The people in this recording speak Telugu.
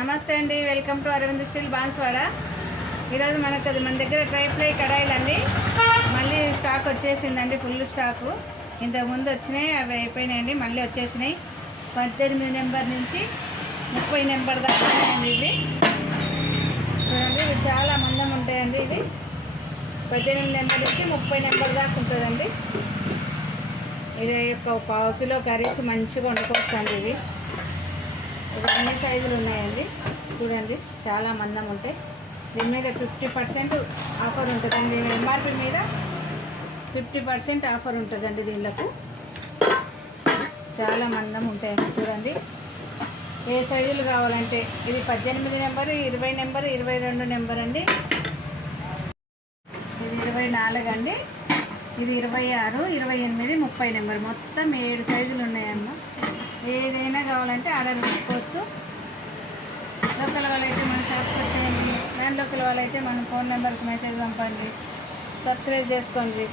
నమస్తే అండి, welcome to Aravind Steel Banswada. ఈరోజు మనకు మన దగ్గర ట్రై ఫ్లై కడాయిలు అండి మళ్ళీ స్టాక్ వచ్చేసిందండి. ఫుల్ స్టాకు ఇంతకుముందు వచ్చినాయి, అవి అయిపోయినాయండి. మళ్ళీ వచ్చేసినాయి 18 నెంబర్ నుంచి 30 నెంబర్ దాకా ఉన్నాయండి. ఇవి చూడండి, ఇవి చాలా మందం ఉంటాయండి. ఇది 18 నెంబర్ నుంచి 30 నెంబర్ దాకా ఉంటుందండి. ఇది ఒక పావు కిలో కర్రీస్ మంచిగా వండుకోవచ్చండి. ఇవి అన్ని సైజులు ఉన్నాయండి. చూడండి, చాలా మందం ఉంటాయి. దీని మీద 50% ఆఫర్ ఉంటుందండి. ఎంఆర్పి మీద 50% ఆఫర్ ఉంటుందండి. దీనికి చాలా మందం ఉంటాయండి. చూడండి, ఏ సైజులు కావాలంటే ఇది 18 నెంబరు, 20 నెంబరు, 22 నెంబర్ అండి. ఇది 24 అండి. ఇది 26, 28, 30 నెంబర్. మొత్తం 7 సైజులు ఉన్నాయన్న. ఏదైనా కావాలంటే ఆర్డర్ పెట్టుకోవచ్చు. లోకల్ వాళ్ళైతే మన షాప్కి వచ్చేయండి. నాన్ లోకల్ వాళ్ళైతే మన ఫోన్ నెంబర్కి మెసేజ్ పంపండి, సబ్స్క్రైబ్ చేసుకోండి.